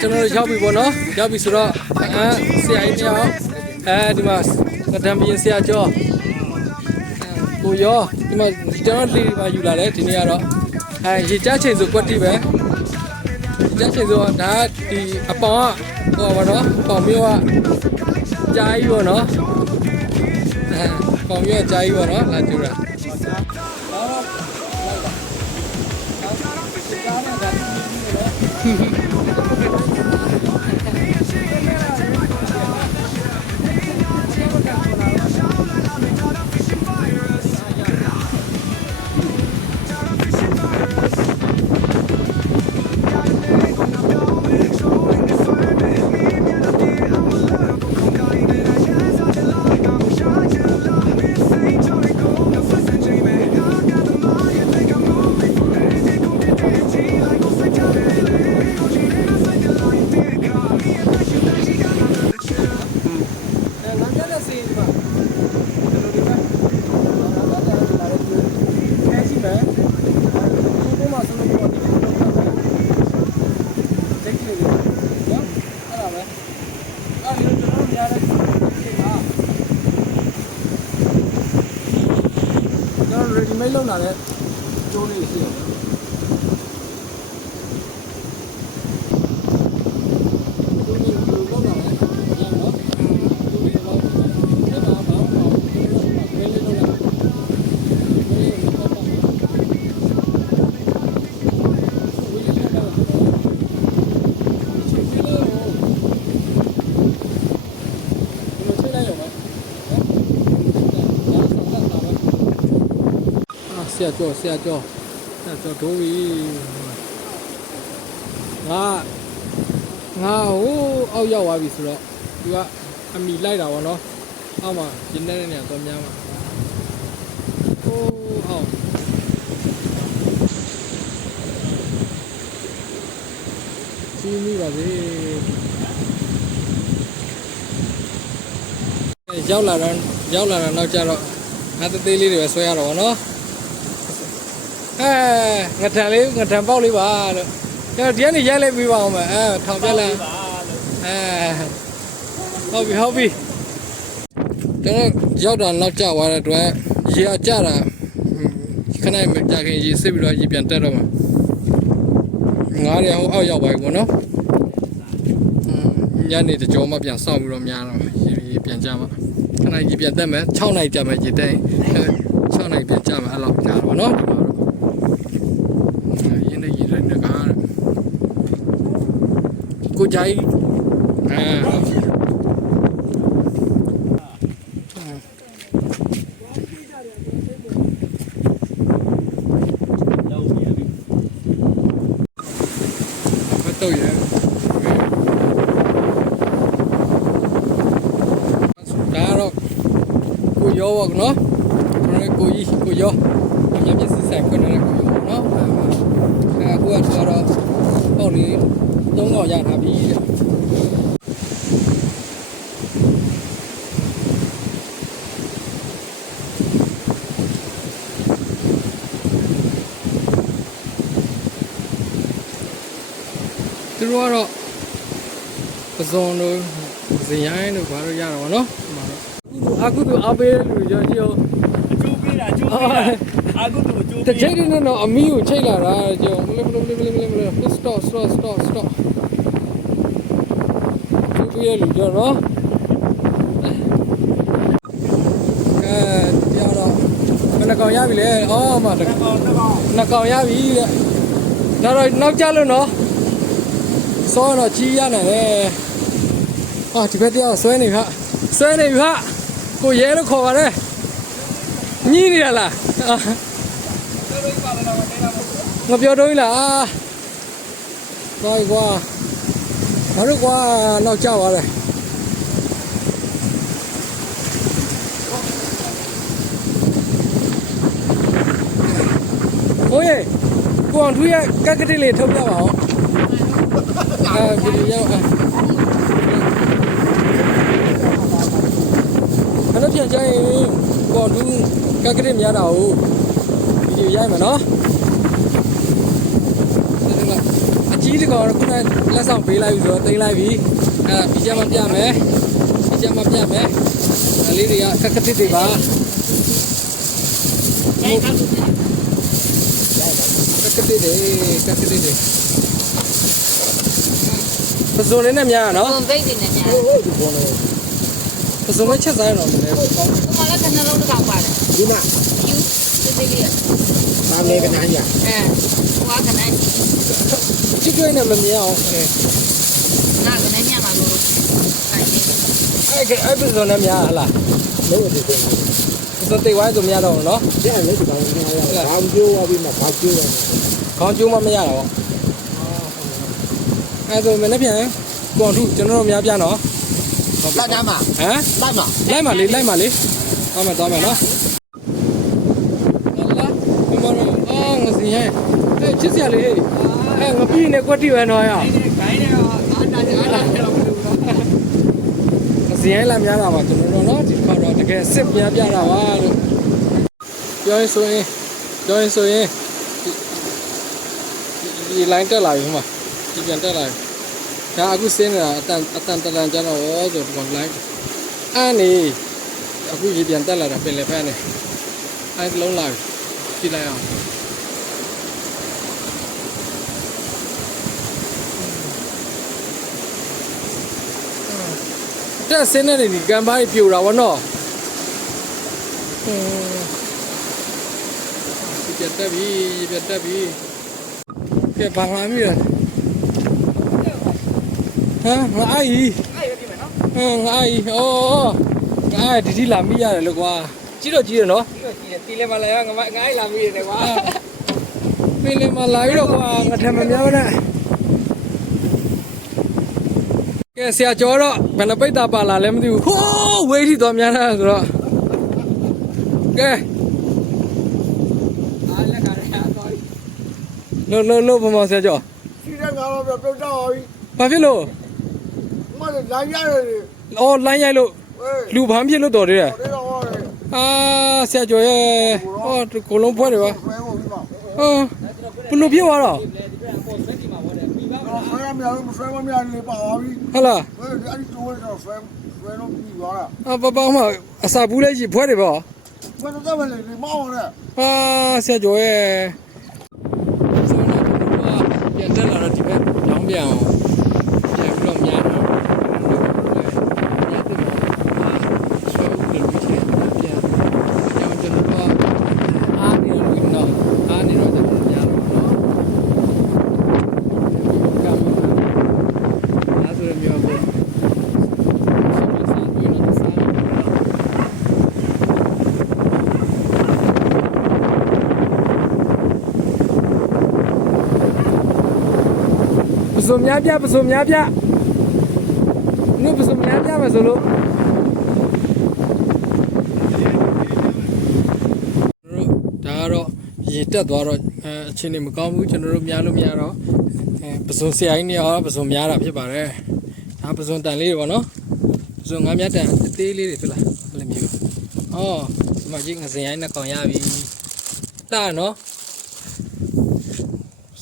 ကျွန်တော်တို့ရောက်ပြီပေါ့နော်ရောက်ပြီဆိုတော့အဲဆရာကြီးတယောက်အဲဒီမှာကတံပရင်ဆရာကျော်ကိုရောဒီမှာကျွန်တော်လေးပါယူလာတယ်ဒီနေ့ကတော့အဲရေချချိန်ဆိုကွက်တိပဲရေချချိန်ဆိုဒါဒီအပေါင်ကဟောပါတော့အပေါင်မျိုးကကြားကြီးပေါ့နော်အဲအပေါင်မျိုးကကြားကြီးပေါ့နော်လာကြည့်တာ ハハハハ! Ready made လုပ်လာတဲ့ကျိုးလေးရှိတယ်ကျိုးလေးကိုလုပ်လာတယ်ရနော်ကျိုးလေးတော့အဲ့ဒါပါတော့လေးလေးလုပ်လာလေးလေးလုပ်လာ ဆ ရာကျော်ဆရာကျော်ဆရာကျော်ဒိုးပြီငါငါဟိုးအောက်ရောက်သွားပြီဆိုတော့သူကအမိလိုက်တာဗောနော်အောက်မှာရင်းနေတဲ့နေရာတော့များမှာဟိုးအောက်ကြီးမိပါစေအဲရောက်လာတော့ရောက်လာတော့နောက်ကျတော့ငါတသေးလေးတွေပဲဆွဲရတော့ဗောနော် အဲငထန်လေးငထန်ပေါက်လေးပါလို့ကျွန်တော်ဒီကနေရိုက်လိုက်ပြီးပါအောင်မယ်အဲထောင်ပြက်လာအဲဟုတ်ပြီဟုတ်ပြီကျွန်တော်ရောက်တာနောက်ကျသွားတဲ့အတွက်ရေအကျတာခဏမကြခင်ရေစစ်ပြီးတော့ရေပြန်တက်တော့မှာငါးရဟိုအောက်ရောက်ပါပြီပေါ့နော်ညနေတကြောမှပြန်စောင့်ပြီးတော့များတော့ရေပြန်ကြမှာခဏရေပြန်တက်မယ်6နိုင်ကြမယ်ရေတက်6နိုင်ပြန်ကြမယ်အဲ့လောက်ကြာတော့နော် ရင်းနေရင်းနေကား ကိုကြိုင်အဲမတော့ရဒါတော့ကိုရောပေါ့နော်ကိုကြီးကိုရောအမြင်ပစ္စည်းဆိုင်ခွင့်နဲ့ကိုရောနော်အဲအခုကဆိုတော့ပေါ့လေ သုံးတော့ရထားပြီတဲ့သူတို့ကတော့ပဇွန်တို့ဇင်ရိုင်းတို့ဘာလို့ရတာဗောနော်ဒီမှာတော့အခုသူအပေးလူရောကြည့်အောင်အကျိုးပေးတာအကျိုးပေးတာ အာကုတူအကျိုးတပေးချိတ်နေတော့အမီကိုချိတ်လာတာကြောင့်မလေးမလေးမလေးမလေးမလေးမလေး stop stop stop stop သူရလူကြောနော်အဲတရားတော့ဘယ်နှကောင်ရပြီလဲအော်မတတော့တော့နှစ်ကောင်ရပြီတဲ့ဒါတော့နောက်ကြလို့နော်စောတော့ကြီးရနိုင်တယ်ဟာဒီဘက်တရားဆွဲနေခဆွဲနေပြီခကိုရဲလို့ခေါ်ပါနဲ့ ညီးနေရလားအာငါပြောတော့လားသွားကွာဘာလို့ကွာနောက်ကျသွားတယ်ဟိုးရေကိုအောင်ထူးရကက်ကတိလေးထုတ်ပြပါဦးအဲဗီဒီယိုရောက်အဲအဲ့တော့ပြန်ကြရင် ကိုအောင်ထူးကက်ကတိများတာကိုဗီဒီယိုရိုက်မယ်နော်အကြကြီးတကောင်ခုနလက်ဆောင်ပေးလိုက်ပြီဆိုတော့တင်လိုက်ပြီအဲပြီးကြမှာပြမယ်ပြီးကြမှာပြမယ်ဒါလေးတွေကကက်ကတစ်တွေပါအဲအဲ့လိုကက်ကတစ်တွေကက်ကတစ်တွေပစုံလေးနဲ့များရနော်ပုံပိတ်နေတယ်ညာဟုတ်ဒီပေါ်နေပစုံလေးချက်စားရတော့မလဲကောင်း ဟိုမှာလည်းခဏလုံးတစ်ကောင်ပါတယ်ဒီနာယူစစ်စစ်လေးသာနေကနိုင်ရအဲဟိုကခဏကြီးချစ်ကျွေးနဲ့မမြင်အောင်အဲနာကလည်းညမှာလို့အဲ့ဒီအဲ့ကအဲ့ပစုံနဲ့များဟလားလို့ဒီပေါ်ပစုံတိတ်ဝိုင်းဆိုများတော့နော်ကျန်လေဒီကောင်နေရဘာကျိုးဝပြီးမှဘာကျိုးရခေါင်းကျိုးမှမရတော့အဲ့ဆိုမနေ့ပြန်ကွန်ထုကျွန်တော်တို့များပြနော်လာကြမှာဟမ်လာမှာလိုက်ပါလေလိုက်ပါလေ သွားမယ်သွားမယ်နော်ဟာလာမမရောအော်ငစီရဲ့အဲချစ်စရာလေးအဲငပိနဲ့ကွက်တိပဲနော်ရခိုင်းတယ်အာတာအာတာတော့မလို့နော်ငစီရဲ့လာများတာပါကျွန်တော်တို့နော်ဒီခါတော့တကယ်စစ်များပြတာပါလို့ပြောရင်ဆိုရင်ပြောရင်ဆိုရင်ဒီ line တက်လာပြီဟိုမှာဒီပြန်တက်လာပြီဒါအခုစင်းနေတာအတန်အတန်တန်ကျတော့ဩဆိုဒီကောင် line အဲ့နေ အခုရေပြန်တက်လာတာပင်လယ်ဖက်နေအဲ့ဒီလုံးလာပြီကြည့်လိုက်အောင်တက်စင်းနေဒီကံပါးပြိုတာဗောနော်ဟင်းပြတ်တက်ပြီပြတ်တက်ပြီကဲဘာမှမမြင်ဟမ်ငါအိုင်အဲ့ရပြီမယ်နော်ဟင်းငါအိဩ ငါဒီဒီလာမိရတယ်လို့ကွာကြီးတော့ကြီးတယ်နော်ဒီလိုကြည့်တယ်တီးလဲမလဲငါငါ့လာမိရတယ်ကွာပင်လယ်မှာလာပြီးတော့ကွာငါထမများပါနဲ့ကဲဆရာကျော်တော့ဘယ်နှပိတ်တာပါလာလဲမသိဘူးဟိုးဝေးထိတော့များတာဆိုတော့ကဲအားလက်ခါရအားတော်လို့လို့လို့ပမောဆရာကျော်စီးတဲ့ငါတော့ပြုတ်တော့ပြီဘာဖြစ်လို့မလည်းလာရတယ်အော်လိုင်းရိုက်လို့ဟေး လူဘမ်းဖြစ်လို့တော်သေးတယ်ဒီတော့ဟောတယ်အာဆရာကျော်ရဲ့ဟောဒီကိုလုံးဖွဲ့တယ်ပါဆွဲဖို့ပြီးပါဟမ်ဘလို့ဖြစ်သွားတော့တော့ဆွဲမရဘူးဆွဲမရလေပါပါပြီဟုတ်လားဟေးဒီအဲ့ဒီတိုးတော့ဆွဲဆွဲလို့ပြီးသွားတာအပပမအစာဘူးလေးကြီးဖွဲ့တယ်ပေါ့ဘယ်တော့မှလည်းဒီမောင်းနဲ့ဟာဆရာကျော်ရဲ့ဆိုတော့ကျွန်တော်ကပြန်တက်လာတော့ဒီဘက်ရောင်းပြန်အောင်ပြန်ပြီးတော့များတော့ပြန်တက်တော့ဆွဲဦးလို့ဖြစ်ပြန်ပြန်ကျွန်တော်တို့ကအားနေလို့တော့အားနေတော့ကျွန်တော်များတော့နော်ကမ်းမှာဒါဆိုရင်မျိုးပေါ့ဆက်ပြီးစားပြီးတော့စားပြီးတော့ ပ စုံများပြပစုံများပြနုပစုံများပြမယ်ဆိုလို့ဒါကတော့ရေတက်သွားတော့အဲအချင်းနေမကောင်းဘူးကျွန်တော်တို့များလို့မရတော့အဲပစုံဆရာကြီးနေရောပစုံများတာဖြစ်ပါတယ်ဒါပစုံတန်လေးတွေပေါ့နော်ပစုံငါးမြတ်တန်တေးသေးလေးတွေဖြစ်လားအဲ့လိုမျိုးဩဒီမှာကြီးငစင်ရိုင်းနှစ်ကောင်ရပြီလာနော်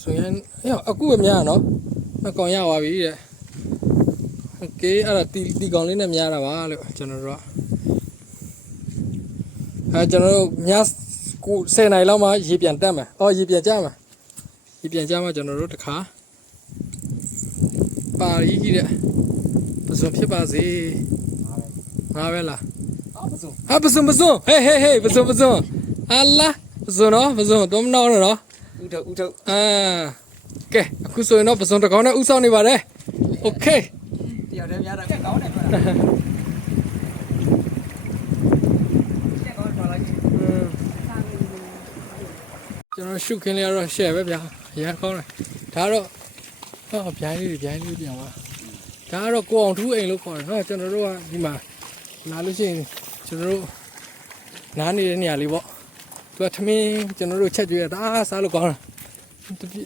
ဆိုရင်အေးအခုပဲများနော် နှစ်ကောင်ရပါပြီတဲ့โอเคအဲ့ဒါတီတီကောင်လေးနဲ့များတာပါလို့ကျွန်တော်တို့ကအဲကျွန်တော်တို့ညကို10နိုင်လောက်မှရေပြန်တက်မယ်အော်ရေပြန်ကြမယ်ရေပြန်ကြမှကျွန်တော်တို့တခါပါရီကြီးတဲ့ပစုံဖြစ်ပါစေငါပဲလား အော်ပစုံ ဟာပစုံပစုံဟေးဟေးဟေးပစုံပစုံအလာပစုံနော်ပစုံတော့မနောက်တော့နော် ဦးထုတ်ဦးထုတ် အာ ကဲအခုဆိုရင်တော့ပစုံတစ်ကောင်နဲ့ဥဆောင်နေပါတယ်โอเค တယောက်တည်းများတာကောင်းတယ်ပြောတာချက်ကောင်းတော်လိုက် ကျွန်တော်ရှုခင်းလေးကတော့ share ပဲဗျာအရန်ကောင်းတယ်ဒါတော့ဟောဗျိုင်းလေးဗျိုင်းလေးပြန်ပါဒါကတော့ကိုအောင်ထူးအိမ်လို့ခေါ်တယ်နော်ကျွန်တော်တို့ကဒီမှာလာလို့ရှိရင်ကျွန်တော်တို့နားနေတဲ့နေရာလေးပေါ့သူကသမင်းကျွန်တော်တို့ချက်ကြွေးတာဒါစားလို့ကောင်းတာ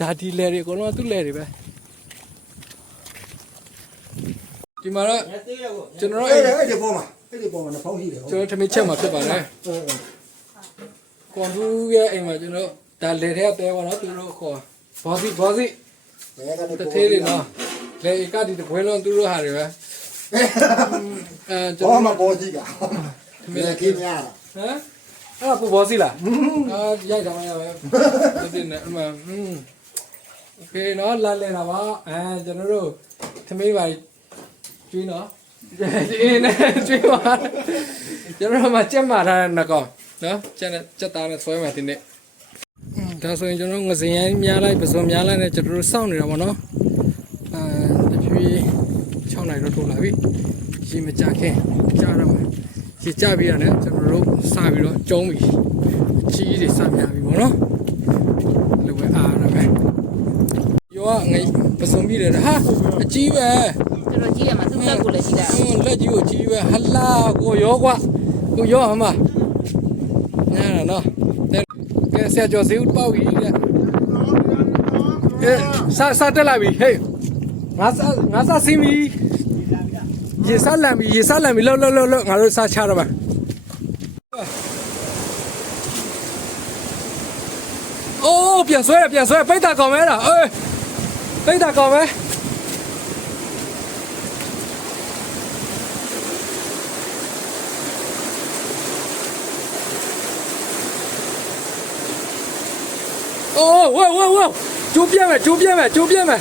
ဒါဒီလေတွေအကုန်လုံးကသူ့လေတွေပဲဒီမှာတော့ကျွန်တော်တို့အဲ့အိမ်အဲ့ဒီပေါ်မှာအဲ့ဒီပေါ်မှာနှဖောင်းရှိတယ်ဟုတ်ကျွန်တော်သမင်းချက်မှာဖြစ်ပါတယ်ကွန်ပျူတာရဲ့အိမ်မှာကျွန်တော်ဒါလေထဲကတဲပါတော့သူတို့ခေါ်ဘောစီဘောစီဘယ်ကနေတသေးလေးနော်လေကဒီတခွဲလုံးသူတို့ဟာတွေပဲအဲကျွန်ဘောတော်မပေါ်ကြည့်ကမင်းကင်းရတာဟမ် အဲ့ဒါပူဘောစီလားအာရိုက်တာမရပဲဒီနေ့အမှอืมโอเคနော်လာလဲတာပါအဲကျွန်တော်တို့သမီးပါကျွေးနော်ဒီနေ့ကျွေးပါကျွန်တော်မှကြက်မာထားတဲ့နှကောင်နော်ကြက်နဲ့ကြက်သားနဲ့ဆွဲမှာဒီနေ့ဒါဆိုရင်ကျွန်တော်ငစင်ရိုင်းများလိုက်ပစုံများလိုက်နဲ့ကျွန်တော်တို့စောင့်နေတာပေါ့နော်အဲတဖြည်း6နိုင်တော့ထိုးလာပြီရေမကြခင်ကြားတော့မှာရေကြပြီးရတယ်ကျွန်တော်တို့ စပြီးတော့ကျုံးပြီအကြီးတွေစများပြီပေါ့နော်လိုပဲအားရပဲယောကငိပစုံပြီးတယ်ဟာအကြီးပဲတော်တော်ကြီးရမှာသူ့လက်ကိုလည်းကြီးလိုက်อืมလက်ကြီးကိုကြီးပဲဟလာကိုရောကွာကိုရောဟမညာနော်တဲ့ကဲဆရာကျော်ဈေးဥပေါ့ကြီးတဲ့အဲစစတက်လာပြီဟေးငါစငါစစင်းပြီရေစလန်ပြီရေစလန်ပြီလှုပ်လှုပ်လှုပ်လှုပ်ငါတို့စချတော့မှာ အိုးပြန်ဆွဲပြန်ဆွဲပိတ်တာကောင်မဲတာအေးပိတ်တာကောင်မဲ 哦，喂喂喂，就变呗，就变呗，就变呗。